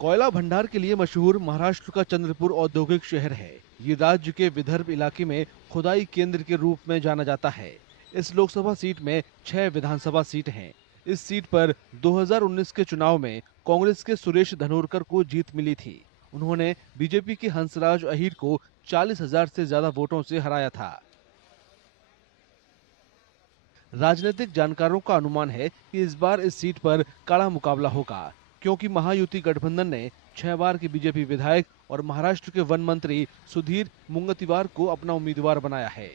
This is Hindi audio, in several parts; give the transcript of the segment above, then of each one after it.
कोयला भंडार के लिए मशहूर महाराष्ट्र का चंद्रपुर औद्योगिक शहर है। ये राज्य के विदर्भ इलाके में खुदाई केंद्र के रूप में जाना जाता है। इस लोकसभा सीट में 6 विधानसभा सीट हैं। इस सीट पर 2019 के चुनाव में कांग्रेस के सुरेश धनोरकर को जीत मिली थी। उन्होंने बीजेपी के हंसराज अहीर को 40,000 से ज्यादा वोटों से हराया था। राजनीतिक जानकारों का अनुमान है कि इस बार इस सीट पर कड़ा मुकाबला होगा, क्योंकि महायुति गठबंधन ने 6 बार के बीजेपी विधायक और महाराष्ट्र के वन मंत्री सुधीर मुंगतीवार को अपना उम्मीदवार बनाया है।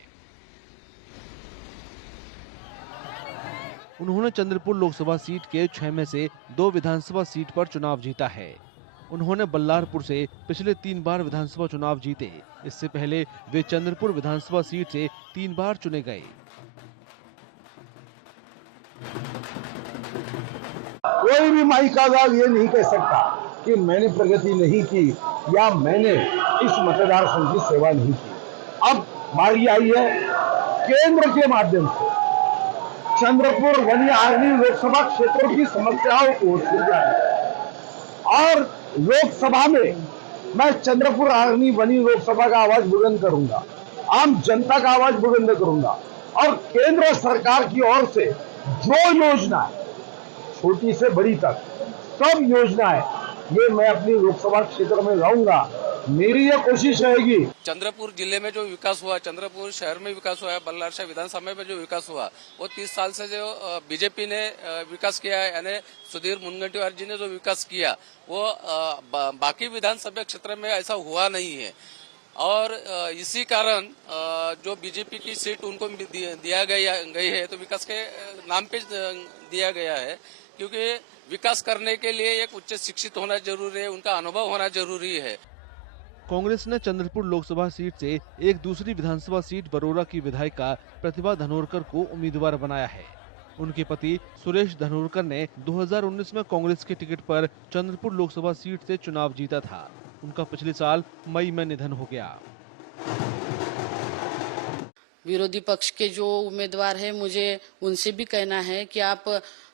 उन्होंने चंद्रपुर लोकसभा सीट के 6 में से 2 विधानसभा सीट पर चुनाव जीता है। उन्होंने बल्लारपुर से पिछले 3 बार विधानसभा चुनाव जीते। इससे पहले वे चंद्रपुर विधानसभा सीट से 3 बार चुने गए। कोई भी माई का लाल ये नहीं कह सकता कि मैंने प्रगति नहीं की या मैंने इस मतदार संघ की सेवा नहीं की। अब बारी आई है केंद्र के माध्यम से चंद्रपुर वनी आर्मी लोकसभा क्षेत्रों की समस्याओं को और लोकसभा में मैं चंद्रपुर आर्मी वनी लोकसभा का आवाज बुलंद करूंगा, आम जनता का आवाज बुलंद करूंगा और केंद्र सरकार की ओर से जो योजना है छोटी से बड़ी तक सब योजनाएं ये मैं अपनी लोकसभा क्षेत्र में लाऊंगा। मेरी ये कोशिश रहेगी। चंद्रपुर जिले में जो विकास हुआ, चंद्रपुर शहर में विकास हुआ है, बल्लारशाह विधानसभा में जो विकास हुआ, वो 30 साल से जो बीजेपी ने विकास किया है, यानी सुधीर मुनगंटीवार जी ने जो विकास किया वो बाकी विधानसभा क्षेत्र में ऐसा हुआ नहीं है। और इसी कारण जो बीजेपी की सीट उनको दिया गई है तो विकास के नाम पे दिया गया है, क्योंकि विकास करने के लिए एक उच्च शिक्षित होना जरूरी है, उनका अनुभव होना जरूरी है। कांग्रेस ने चंद्रपुर लोकसभा सीट से एक दूसरी विधानसभा सीट बरोरा की विधायिका प्रतिभा धनोरकर को उम्मीदवार बनाया है। उनके पति सुरेश धनोरकर ने 2019 में कांग्रेस के टिकट पर चंद्रपुर लोकसभा सीट से चुनाव जीता था। उनका पिछले साल मई में निधन हो गया। विरोधी पक्ष के जो उम्मीदवार है, मुझे उनसे भी कहना है कि आप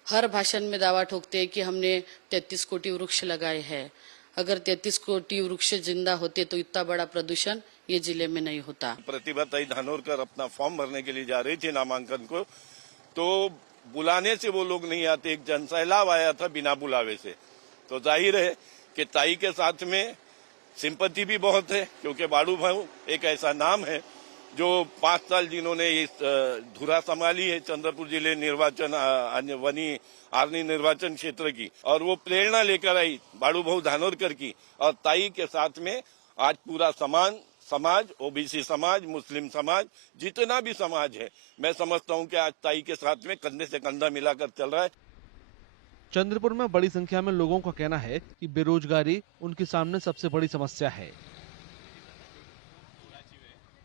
हर भाषण में दावा ठोकते हैं कि हमने 33 कोटी वृक्ष लगाए हैं। अगर 33 कोटी वृक्ष जिंदा होते तो इतना बड़ा प्रदूषण ये जिले में नहीं होता। प्रतिभा धनोरकर अपना फॉर्म भरने के लिए जा रही थी नामांकन को, तो बुलाने से वो लोग नहीं आते, एक जनसैलाब आया था बिना बुलावे से। तो जाहिर है कि ताई के साथ में सिंपैथी भी बहुत है, क्योंकि बाड़ू भाऊ एक ऐसा नाम है जो 5 साल जिन्होंने इस धुरा संभाली है चंद्रपुर जिले निर्वाचन वनी आर्मी निर्वाचन क्षेत्र की, और वो प्रेरणा लेकर आई बाड़ू भाऊ धानोरकर की। और ताई के साथ में आज पूरा समाज ओबीसी समाज, मुस्लिम समाज, जितना भी समाज है, मैं समझता हूं कि आज ताई के साथ में कंधे से कंधा मिलाकर चल रहा है। चंद्रपुर में बड़ी संख्या में लोगों का कहना है कि बेरोजगारी उनके सामने सबसे बड़ी समस्या है।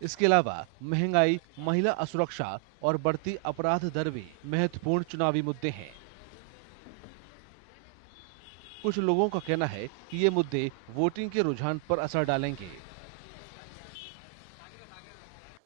इसके अलावा महंगाई, महिला असुरक्षा और बढ़ती अपराध दर भी महत्वपूर्ण चुनावी मुद्दे हैं। कुछ लोगों का कहना है कि ये मुद्दे वोटिंग के रुझान पर असर डालेंगे।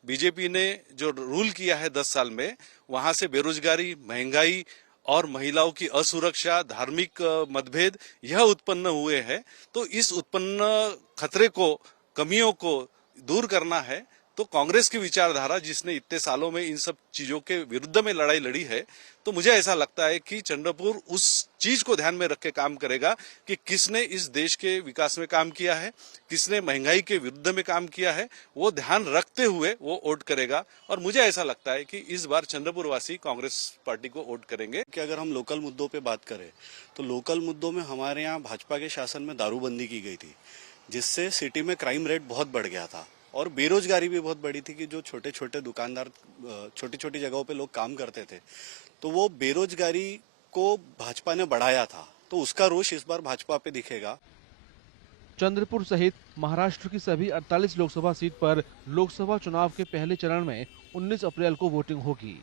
बीजेपी ने जो रूल किया है 10 साल में, वहां से बेरोजगारी, महंगाई और महिलाओं की असुरक्षा, धार्मिक मतभेद यह उत्पन्न हुए हैं। तो इस उत्पन्न खतरे को, कमियों को दूर करना है तो कांग्रेस की विचारधारा, जिसने इतने सालों में इन सब चीजों के विरुद्ध में लड़ाई लड़ी है, तो मुझे ऐसा लगता है कि चंद्रपुर उस चीज को ध्यान में रख के काम करेगा कि किसने इस देश के विकास में काम किया है, किसने महंगाई के विरुद्ध में काम किया है, वो ध्यान रखते हुए वो वोट करेगा। और मुझे ऐसा लगता है कि इस बार चंद्रपुर वासी कांग्रेस पार्टी को वोट करेंगे। कि अगर हम लोकल मुद्दों पे बात करें तो लोकल मुद्दों में हमारे यहाँ भाजपा के शासन में दारूबंदी की गई थी, जिससे सिटी में क्राइम रेट बहुत बढ़ गया था और बेरोजगारी भी बहुत बड़ी थी कि जो छोटे छोटे दुकानदार छोटी छोटी जगहों पे लोग काम करते थे, तो वो बेरोजगारी को भाजपा ने बढ़ाया था। तो उसका रोष इस बार भाजपा पे दिखेगा। चंद्रपुर सहित महाराष्ट्र की सभी 48 लोकसभा सीट पर लोकसभा चुनाव के पहले चरण में 19 अप्रैल को वोटिंग होगी।